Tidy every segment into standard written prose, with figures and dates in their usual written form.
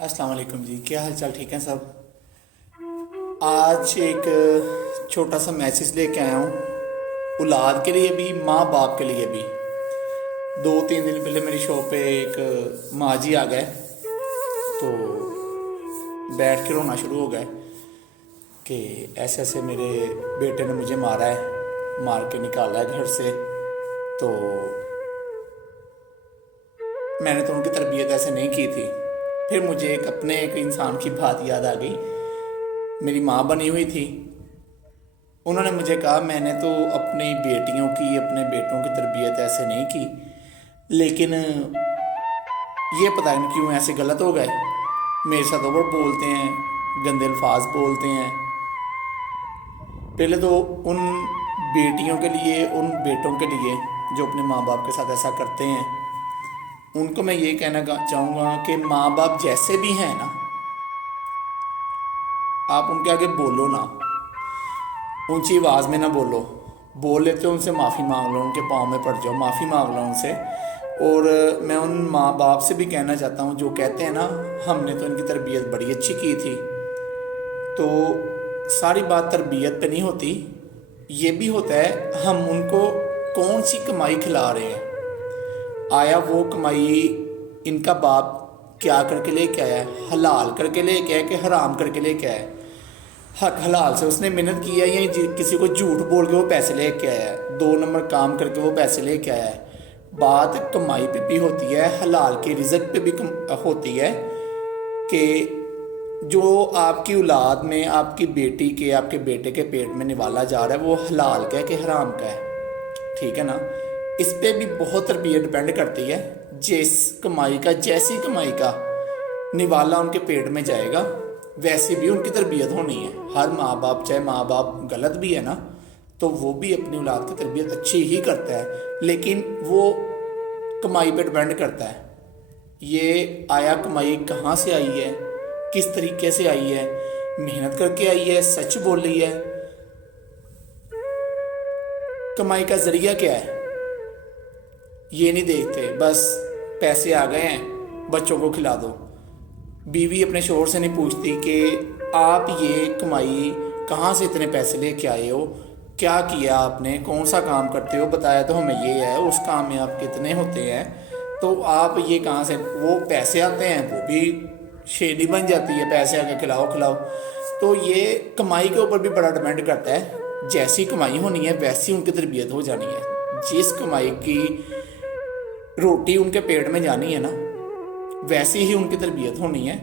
अस्सलाम वालेकुम जी, क्या हाल चाल? ठीक है सब। आज एक छोटा सा मैसेज लेके आया हूँ, औलाद के लिए भी, माँ बाप के लिए भी। 2-3 दिन पहले मेरी शॉप पे एक माँ जी आ गए, तो बैठ के रोना शुरू हो गए कि ऐसे ऐसे मेरे बेटे ने मुझे मारा है, मार के निकाला है घर से। तो मैंने तो उनकी तरबियत ऐसे नहीं की थी। फिर मुझे एक इंसान की बात याद आ गई। मेरी माँ बनी हुई थी, उन्होंने मुझे कहा मैंने तो अपनी बेटियों की, अपने बेटों की तरबियत ऐसे नहीं की, लेकिन ये पता नहीं क्यों ऐसे गलत हो गए। मेरे साथ ओवर बोलते हैं, गंदे अल्फाज बोलते हैं। पहले तो उन बेटियों के लिए, उन बेटों के लिए जो अपने माँ बाप के साथ ऐसा करते हैं, उनको मैं ये कहना चाहूँगा कि माँ बाप जैसे भी हैं ना, आप उनके आगे बोलो ना, ऊंची आवाज़ में ना बोलो। बोल लेते हो उनसे माफ़ी मांग लो, उनके पाँव में पड़ जाओ, माफ़ी मांग लो उनसे। और मैं उन माँ बाप से भी कहना चाहता हूँ जो कहते हैं ना हमने तो इनकी तरबियत बड़ी अच्छी की थी। तो सारी बात तरबियत पे नहीं होती, ये भी होता है हम उनको कौन सी कमाई खिला रहे हैं। आया वो कमाई इनका बाप क्या करके लेके आया है? हलाल करके लेके आया कि हराम करके लेके आया है? हक हलाल से उसने मेहनत की है या किसी को झूठ बोल के वो पैसे लेके आया है, 2 नंबर काम करके वो पैसे लेके आया है? बात कमाई पे भी होती है, हलाल के रिज़्क पे भी होती है कि जो आपकी औलाद में, आपकी बेटी के, आपके बेटे के पेट में निवाला जा रहा है, वो हलाल का है कि हराम का है? ठीक है ना। इस पे भी बहुत तरबियत डिपेंड करती है। जिस कमाई का, जैसी कमाई का निवाला उनके पेट में जाएगा, वैसी भी उनकी तरबियत होनी है। हर माँ बाप, चाहे माँ बाप गलत भी है ना, तो वो भी अपनी औलाद की तरबियत अच्छी ही करता है, लेकिन वो कमाई पे डिपेंड करता है। ये आया कमाई कहाँ से आई है, किस तरीके से आई है, मेहनत करके आई है, सच बोल रही है, कमाई का जरिया क्या है, ये नहीं देखते। बस पैसे आ गए हैं, बच्चों को खिला दो। बीवी अपने शोहर से नहीं पूछती कि आप ये कमाई कहाँ से इतने पैसे लेके आए हो, क्या किया आपने, कौन सा काम करते हो, बताया तो हमें ये है, उस काम में आप कितने होते हैं, तो आप ये कहाँ से, वो पैसे आते हैं, वो भी शेरनी बन जाती है, पैसे आके खिलाओ खिलाओ। तो ये कमाई के ऊपर भी बड़ा डिपेंड करता है। जैसी कमाई होनी है वैसी उनकी तरबियत हो जानी है। जिस कमाई की रोटी उनके पेट में जानी है ना, वैसी ही उनकी तरबियत होनी है।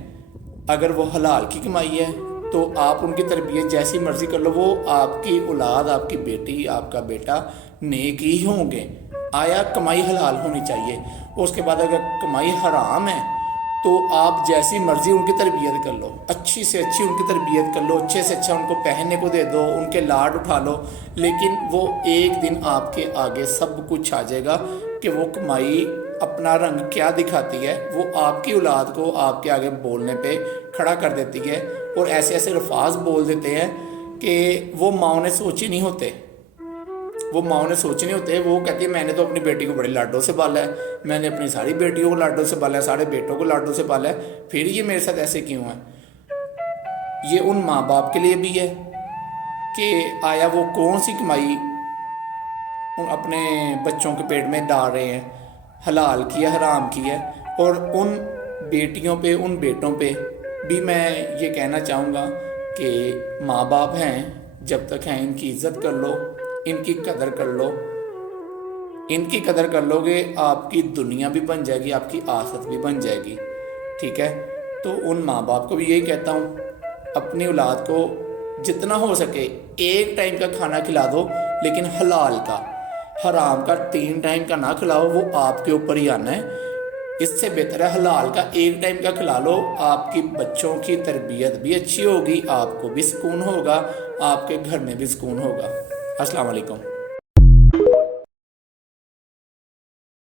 अगर वो हलाल की कमाई है तो आप उनकी तरबियत जैसी मर्जी कर लो, वो आपकी औलाद, आपकी बेटी, आपका बेटा नेक ही होंगे। आया कमाई हलाल होनी चाहिए। उसके बाद अगर कमाई हराम है तो आप जैसी मर्जी उनकी तरबियत कर लो, अच्छी से अच्छी उनकी तरबियत कर लो, अच्छे से अच्छा उनको पहनने को दे दो, उनके लाड उठा लो, लेकिन वो एक दिन आपके आगे सब कुछ आ जाएगा कि वो कमाई अपना रंग क्या दिखाती है। वो आपकी औलाद को आपके आगे बोलने पे खड़ा कर देती है, और ऐसे ऐसे अल्फाज बोल देते हैं कि वो माँओं ने सोचे नहीं होते। वो माँओं ने सोचे नहीं होते। वो कहती है मैंने तो अपनी बेटी को बड़े लाडों से पाला है, मैंने अपनी सारी बेटियों को लाडों से पाला है, सारे बेटों को लाडों से पाला है, फिर ये मेरे साथ ऐसे क्यों है? ये उन माँ बाप के लिए भी है कि आया वो कौन सी कमाई अपने बच्चों के पेट में डाल रहे हैं, हलाल की है हराम की है। और उन बेटियों पे, उन बेटों पे भी मैं ये कहना चाहूँगा कि माँ बाप हैं, जब तक हैं इनकी इज़्ज़त कर लो, इनकी कदर कर लो। इनकी कदर कर लोगे, आपकी दुनिया भी बन जाएगी, आपकी आखिरत भी बन जाएगी। ठीक है। तो उन माँ बाप को भी यही कहता हूँ, अपनी औलाद को जितना हो सके एक टाइम का खाना खिला दो, लेकिन हलाल का। हराम का 3 टाइम का ना खिलाओ, वो आपके ऊपर ही आना है। इससे बेहतर है हलाल का 1 टाइम का खिला लो। आपकी बच्चों की तरबियत भी अच्छी होगी, आपको भी सुकून होगा, आपके घर में भी सुकून होगा। अस्सलाम वालेकुम।